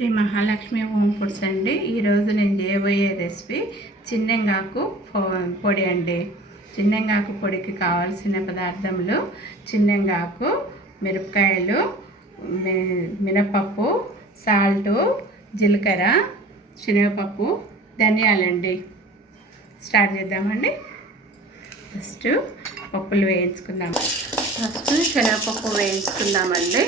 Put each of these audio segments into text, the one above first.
Shri Mahalakshmi home foods అండి. ఈరోజు నేను చేయబోయే రెసిపీ చిన్నెంగాకు పొడి అండి. చిన్నెంగాకు పొడికి కావాల్సిన పదార్థములు చిన్నెంగాకు, మిరపకాయలు, మినపప్పు, సాల్టు, జీలకర్ర, శనగపప్పు, ధనియాలండి. స్టార్ట్ చేద్దామండి. ఫస్ట్ పప్పులు వేయించుకుందాం. ఫస్ట్ శనగపప్పు వేయించుకుందామండి.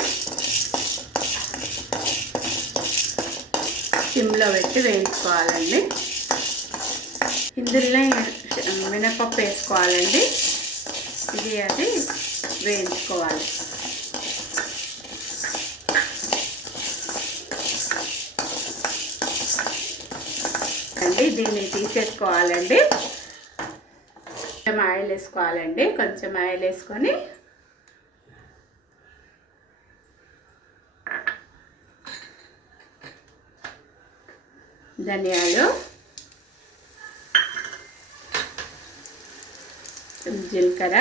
సిమ్లో పెట్టి వేయించుకోవాలండి. ఇందులో మినపప్పు వేసుకోవాలండి. ఇది అది వేయించుకోవాలి. అండి దీన్ని తీసేసుకోవాలండి. కొంచెం ఆయిల్ వేసుకోవాలండి. కొంచెం ఆయిల్ వేసుకొని ధనియాలు, జీలకర్ర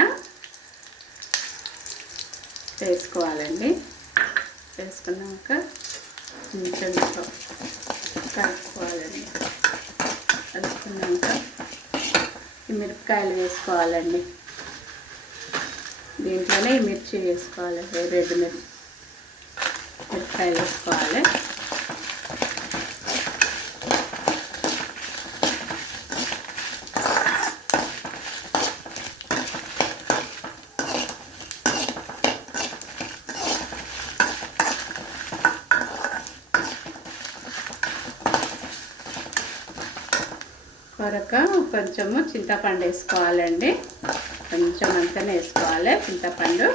వేసుకోవాలండి. వేసుకున్నాక కొంచెం కలుపుకోవాలండి. కలుపుకున్నాక ఈ మిరపకాయలు వేసుకోవాలండి. దీంట్లోనే ఈ మిర్చి వేసుకోవాలి. రెడ్ మిరపకాయలు వేసుకోవాలి. కొరక కొంచెము చింతపండు వేసుకోవాలండి. కొంచెం అంతనే వేసుకోవాలి చింతపండు.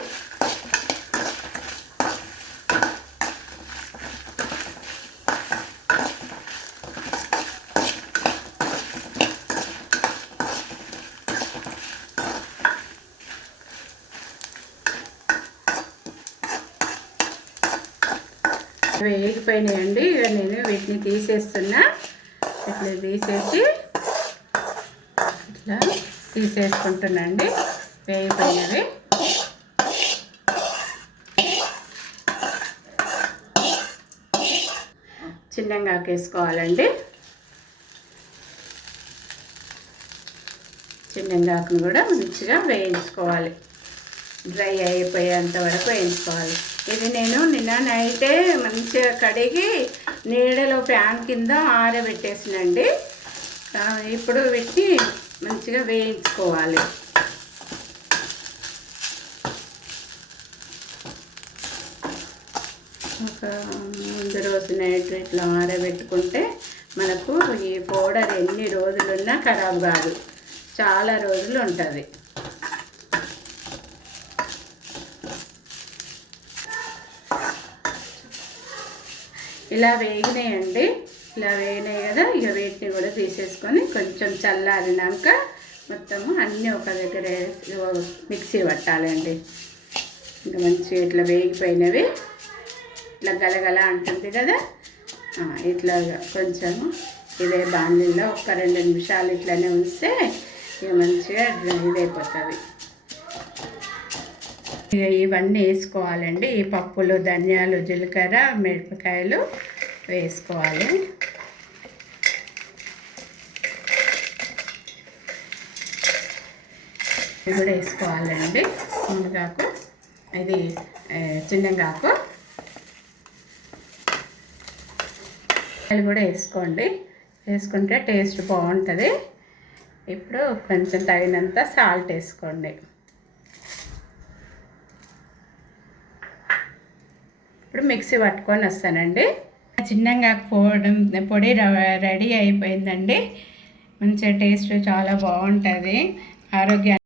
వేగిపోయినాయండి. ఇక నేను వీటిని తీసేస్తున్నా. ఇట్లా తీసేసుకుంటున్నాండి. వేగిపోయినవి. చిన్నగాకు వేసుకోవాలండి. చిన్నగాకును కూడా మంచిగా వేయించుకోవాలి. డ్రై అయిపోయేంత వరకు వేయించుకోవాలి. ఇది నేను నిన్న నైటే మంచిగా కడిగి నీడలో ఫ్యాన్ కింద ఆరబెట్టేసినండి. ఇప్పుడు పెట్టి మంచిగా వేయించుకోవాలి. ఒక ముందు రోజు నైట్ ఇట్లా ఆరబెట్టుకుంటే మనకు ఈ పౌడర్ ఎన్ని రోజులున్నా ఖరాబ్ కాదు, చాలా రోజులు ఉంటుంది. ఇలా వేగినాయండి. ఇలా వేగినాయి కదా. ఇక వీటిని కూడా తీసేసుకొని కొంచెం చల్లారినాక మొత్తము అన్నీ ఒక దగ్గర మిక్సీ పట్టాలండి. ఇంకా మంచిగా ఇట్లా వేగిపోయినవి ఇట్లా గలగల అంటుంది కదా. ఇట్లా కొంచెము ఇదే బాండీలో ఒక 2 నిమిషాలు ఇట్లనే ఉంచితే ఇక మంచిగా ఇదైపోతుంది. ఇక ఇవన్నీ వేసుకోవాలండి. ఈ పప్పులు, ధనియాలు, జీలకర్ర, మిరపకాయలు వేసుకోవాలి. ఇది కూడా వేసుకోవాలండి. మునగాకు, ఇది చిన్నగాకు అది కూడా వేసుకోండి. వేసుకుంటే టేస్ట్ బాగుంటుంది. ఇప్పుడు కొంచెం తగినంత సాల్ట్ వేసుకోండి. ఇప్పుడు మిక్సీ పట్టుకొని వస్తానండి. చిన్నగాకు పొడి రెడీ అయిపోయిందండి. మంచిగా టేస్ట్ చాలా బాగుంటుంది. ఆరోగ్యానికి